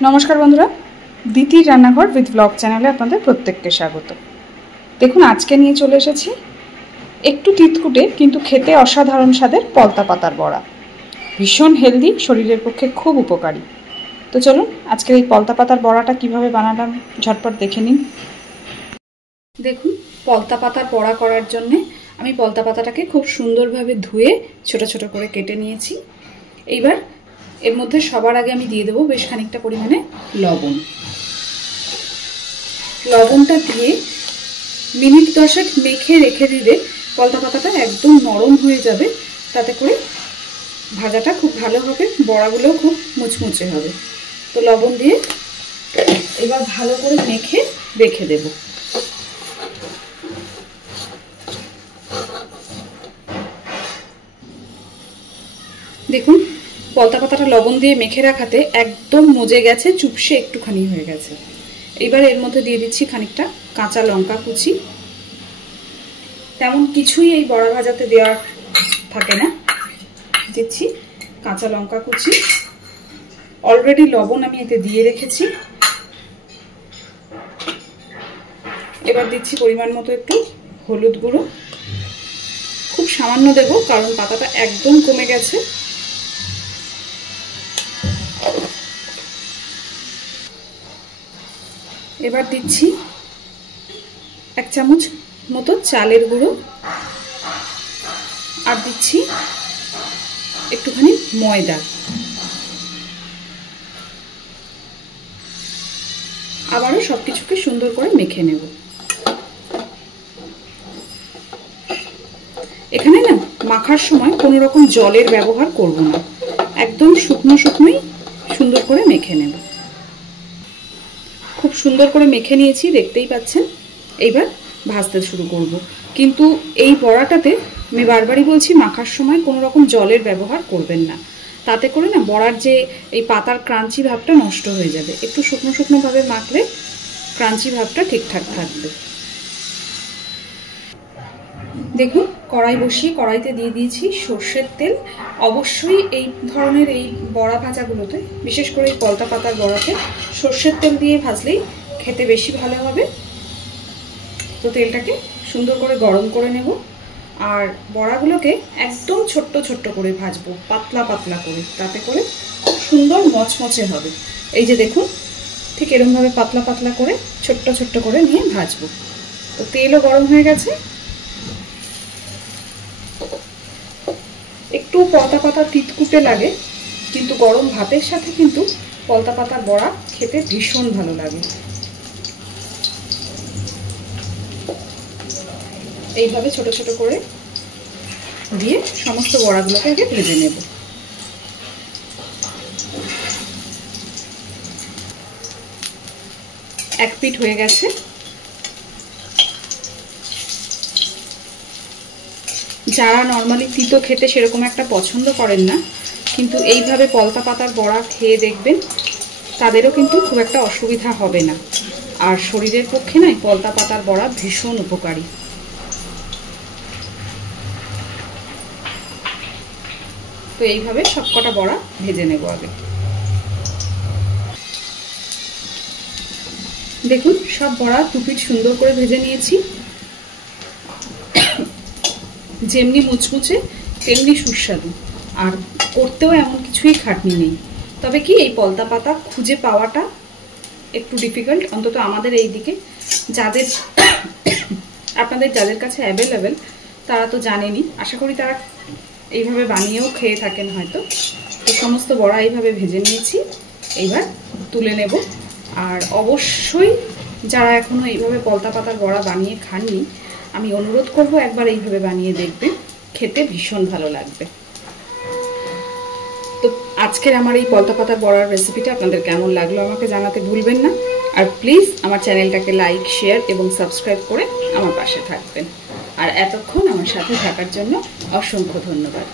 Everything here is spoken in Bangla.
नमस्कार बंधुरा दितिर रान्नाघर विथ ब्लग चैनेले आपनादेर प्रत्येकके स्वागत। देखुन आज के निये चले एसेछि एकटु तितकुटे किन्तु खेते असाधारण स्वादेर पलता पातार बड़ा, भीषण हेल्दी, शरीरेर पक्षे खूब उपकारी। तो चलुन आजकेर एई पलता पातार बड़ाटा किभाबे बानालाम झटपट देखे निन। देखुन पलता पातार बड़ा करार जन्य आमी पलता पाताटाके खूब सुंदरभावे धुए छोटो छोटो करे केटे नियेछि। एइबार एर मध्य सबार आगे आमी दिए देबो बेश खानिकटा परिमाणे लवण। लवणटा दिए मिनिट 10 मेखे रेखे दिले पलता पाताटा एकदम नरम हये जाबे, ताते करे भाजाटा खूब भालो होबे, बड़ागुलो खूब मुचमुचे होबे। तो लवण दिए एबार भालो करे मेखे रेखे देबो। देखुन पलता पाताटा लवण दिए मेखे राखाते एकदम मजे गेছে, चुपसे एकटुखानी হয়ে গেছে। এবার এর মধ্যে দিয়ে দিচ্ছি খানিকটা কাঁচা লঙ্কা কুচি। তেমন কিছুই এই বড়া ভাজাতে দেওয়ার থাকে না, দিচ্ছি কাঁচা লঙ্কা কুচি। অলরেডি লবণ আমি এতে দিয়ে রেখেছি। এবার দিচ্ছি পরিমাণ মতো একটু হলুদ গুঁড়ো, খুব সামান্য দেব কারণ পাতাটা একদম কমে গেছে। এবার দিচ্ছি 1 চামচ মতো চালের গুঁড়ো আর দিচ্ছি একটুখানি ময়দা। আবারও সবকিছুকে সুন্দর করে মেখে নেব। এখানে না মাখার সময় কোনো রকম জলের ব্যবহার করব না, একদম শুকনো শুকনোই সুন্দর করে মেখে নেব। খুব সুন্দর করে মেখে নিয়েছি, দেখতেই পাচ্ছেন। এইবার ভাজতে শুরু করব, কিন্তু এই বড়াটাতে আমি বারবারই বলছি মাখার সময় কোনো রকম জলের ব্যবহার করবেন না, তাতে করে না বড়ার যে এই পাতার ক্রাঞ্চি ভাবটা নষ্ট হয়ে যাবে। একটু শুকনো শুকনো ভাবে মাখলে ক্রাঞ্চি ভাবটা ঠিকঠাক থাকবে। দেখুন কড়াই বসিয়ে কড়াইতে দিয়ে দিয়েছি সরষের তেল। অবশ্যই এই ধরনের এই বড়া ভাজাগুলোতে, বিশেষ করে এই পলতা পাতার বড়াতে সরষের তেল দিয়ে ভাজলেই খেতে বেশি ভালো হবে। তো তেলটাকে সুন্দর করে গরম করে নেব আর বড়াগুলোকে একদম ছোট্ট ছোট্ট করে ভাজবো, পাতলা পাতলা করে, তাতে করে সুন্দর মচমচে হবে। এই যে দেখুন ঠিক এরকমভাবে পাতলা পাতলা করে ছোট্ট ছোট্ট করে নিয়ে ভাজবো। তো তেলও গরম হয়ে গেছে। একটু পলতা পাতা তিতকুটে লাগে, কিন্তু গরম ভাতের সাথে কিন্তু পলতা পাতার বড়া খেতে ভীষণ ভালো লাগে। এইভাবে ছোট ছোট করে দিয়ে সমস্ত বড়াগুলোকে আগে ভেজে নেব। এক পিঠ হয়ে গেছে। যারা নরমালি তিতো খেতে সেরকম একটা পছন্দ করেন না, কিন্তু এইভাবে পলতা পাতার বড়া খেয়ে দেখবেন, তাদেরও কিন্তু খুব একটা অসুবিধা হবে না। আর শরীরের পক্ষে না পলতা পাতার বড়া ভীষণ উপকারী। তো এইভাবে সবকটা বড়া ভেজে নেব আগে। দেখুন সব বড়া দুপিঠ সুন্দর করে ভেজে নিয়েছি। যেমনি মুচমুচে তেমনি সুস্বাদু, আর করতেও এমন কিছুই খাটনি নেই। তবে কি এই পলতা পাতা খুঁজে পাওয়াটা একটু ডিফিকাল্ট, অন্তত আমাদের এই দিকে। যাদের আপনাদের যাদের কাছে অ্যাভেলেবেল তারা তো জানেনই, আশা করি তারা এইভাবে বানিয়েও খেয়ে থাকেন হয়তো। তো সমস্ত বড়া এইভাবে ভেজে নিয়েছি, এইবার তুলে নেব। আর অবশ্যই যারা এখনো এইভাবে পলতা পাতার বড়া বানিয়ে খাননি, আমি অনুরোধ করব একবার এইভাবে বানিয়ে দেখবেন, খেতে ভীষণ ভালো লাগবে। তো আজকের আমার এই পলতা পাতার বড়ার রেসিপিটা আপনাদের কেমন লাগলো আমাকে জানাতে ভুলবেন না। আর প্লিজ আমার চ্যানেলটাকে লাইক, শেয়ার এবং সাবস্ক্রাইব করে আমার পাশে থাকবেন। আর এতক্ষণ আমার সাথে থাকার জন্য অসংখ্য ধন্যবাদ।